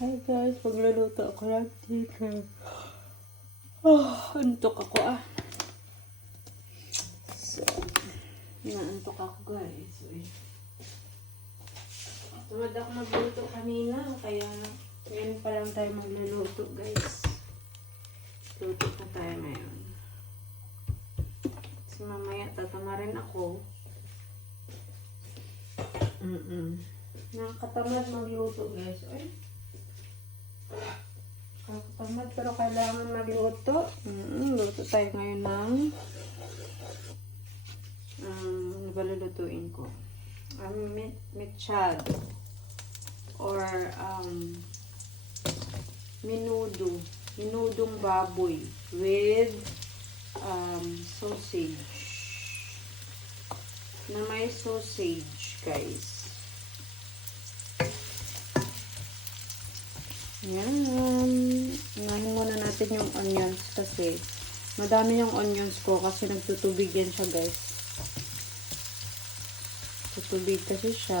Hi guys, magluluto ako ng chicken. Antok ako So, naantok ako guys. Tumad ako magluto kanina, kaya ngayon pa lang tayo magluluto guys. Luto pa tayo ngayon. Kasi mamaya tatama rin ako. Nakakatamad magluto guys. Nakakatamad pero kailangan magluto. Luto tayo ngayon ng ano ba lulutuin ko? Mechado or minudong baboy with sausage. Na may sausage guys. Yan. Unahin muna natin yung onions kasi madami yung onions ko kasi nagtutubig yan siya guys. Tutubig kasi siya.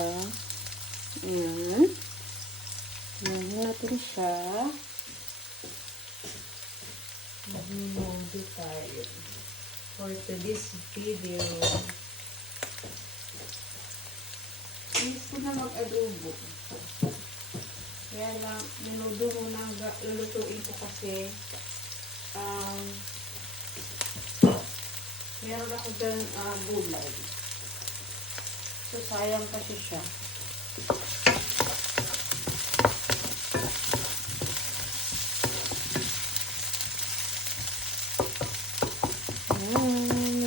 Ayan. Unahin natin siya. Mag-mode tayo for today's video. Inis ko na mag-adobo. Kaya lang, minudo muna lulutuin ko kasi meron ako dyan gulay. So, sayang kasi siya.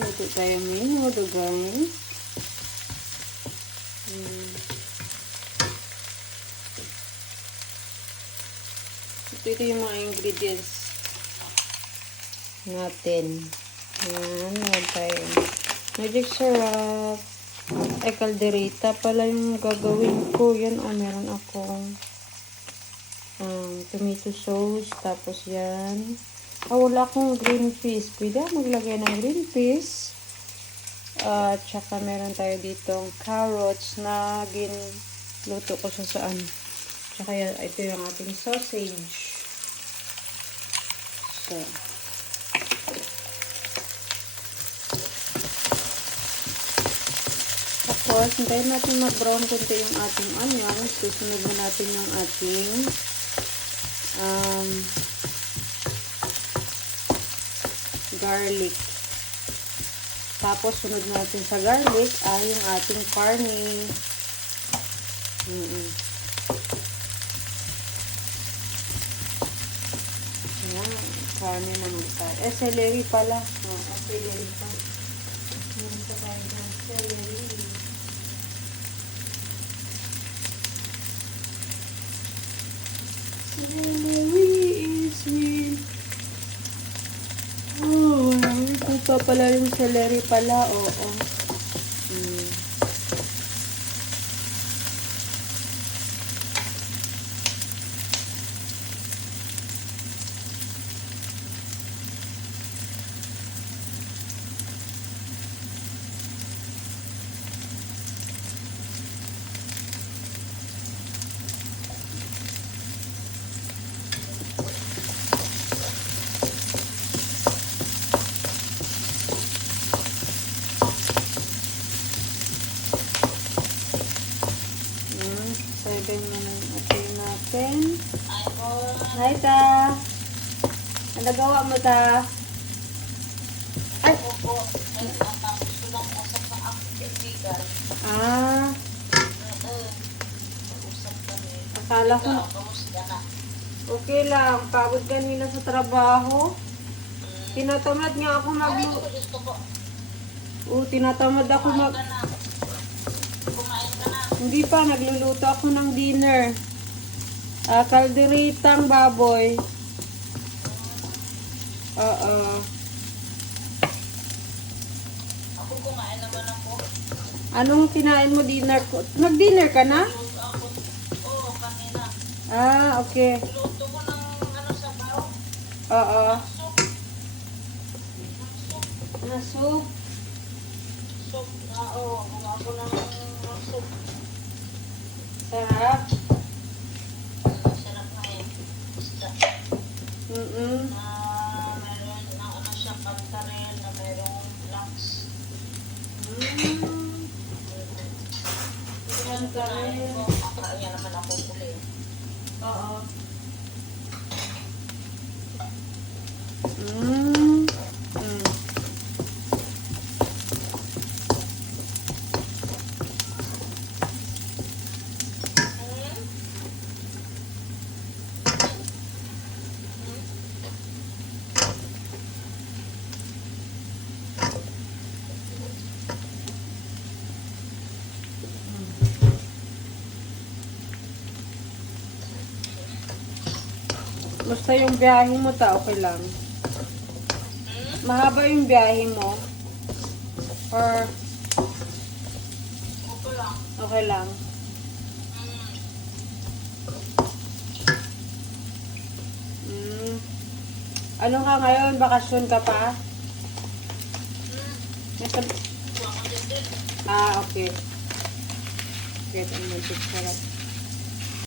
Luto tayo minudo guys. Ito yung mga ingredients natin. Ayan, meron tayo magic syrup. Caldereta pala yung gagawin ko. Yan, meron akong tomato sauce. Tapos yan. Wala akong green peas. Pwede maglagay ng green peas. Tsaka meron tayo ditong carrots na ginluto ko siya sa Tsaka yan, ito yung ating sausage. So, tapos, hintayin natin mag-brown konti yung ating onions. Susunod na natin yung ating garlic. Tapos, sunod natin sa garlic ay yung ating carne. Ayan, carne naman tayo. Celery pala. Celery pa. Meron pa tayo ng celery. Celery is sweet. Ito pa pala yung celery pala. Natin. Hi, ta. Ano gawa mo, ta? Ay! Akala ko. Okay lang. Pagod kanina sa trabaho. Tinatamad nga ako tinatamad ako Hindi pa. Nagluluto ako ng dinner. Calderetang baboy. Ako kumain naman ako. Anong kinain mo dinner ko? Nag-dinner ka na? Oo, kanina. Okay. Luto ko ng sa bao. Soup. Soup. Kumain ako ng soup. Sarap. Sarap na Mm-mm. na meron na ano siya, kantarel na merong lux. Kantarel. Kaya naman ako uli. Oo. Mm. Mm. Basta yung biyahe mo okay lang. Mahaba yung biyahe mo. Or Opo lang. okay lang. Mm. Ano ka ngayon? Bakasyon ka pa? May Buwan ko din din. Ah, okay. Okay, ito yung sarap.